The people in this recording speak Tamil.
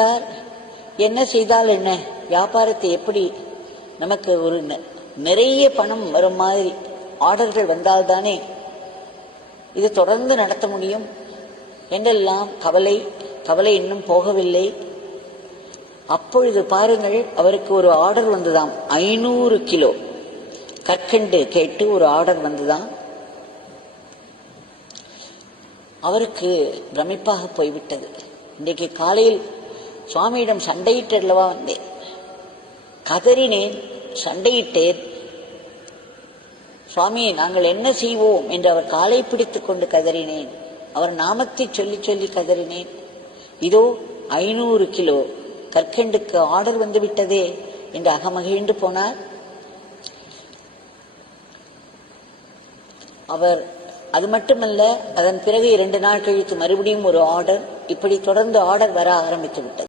நினைத்தார், என்ன செய்தால் என்ன, வியாபாரத்தை எப்படி நமக்கு ஒரு நிறைய பணம் வரும் மாதிரி ஆர்டர்கள் வந்தால்தானே இது தொடர்ந்து நடத்த முடியும் என்றெல்லாம் கவலை இன்னும் போகவில்லை. அப்பொழுது பாருங்கள், அவருக்கு ஒரு ஆர்டர் வந்துதான். 500 கிலோ கற்கண்டு கேட்டு ஒரு ஆர்டர் வந்துதான். அவருக்கு பிரமிப்பாக போய்விட்டது. இன்றைக்கு காலையில் சுவாமியிடம் சண்டையிட்டல்லவா வந்தேன், கதறினேன், சண்டையிட்டேன். சுவாமி, நாங்கள் என்ன செய்வோம் என்று அவர் காலை பிடித்துக் கொண்டு கதறினேன். அவர் நாமத்தை சொல்லி சொல்லி கதறினேன். இதோ 500 கிலோ கற்கண்டுக்கு ஆர்டர் வந்து விட்டதே என்று அகமகிழ்ந்து போனார். அவர் அது மட்டுமல்ல, அதன் பிறகு 2 நாள் கழித்து மறுபடியும் ஒரு ஆர்டர், இப்படி தொடர்ந்து ஆர்டர் வர ஆரம்பித்து விட்டது.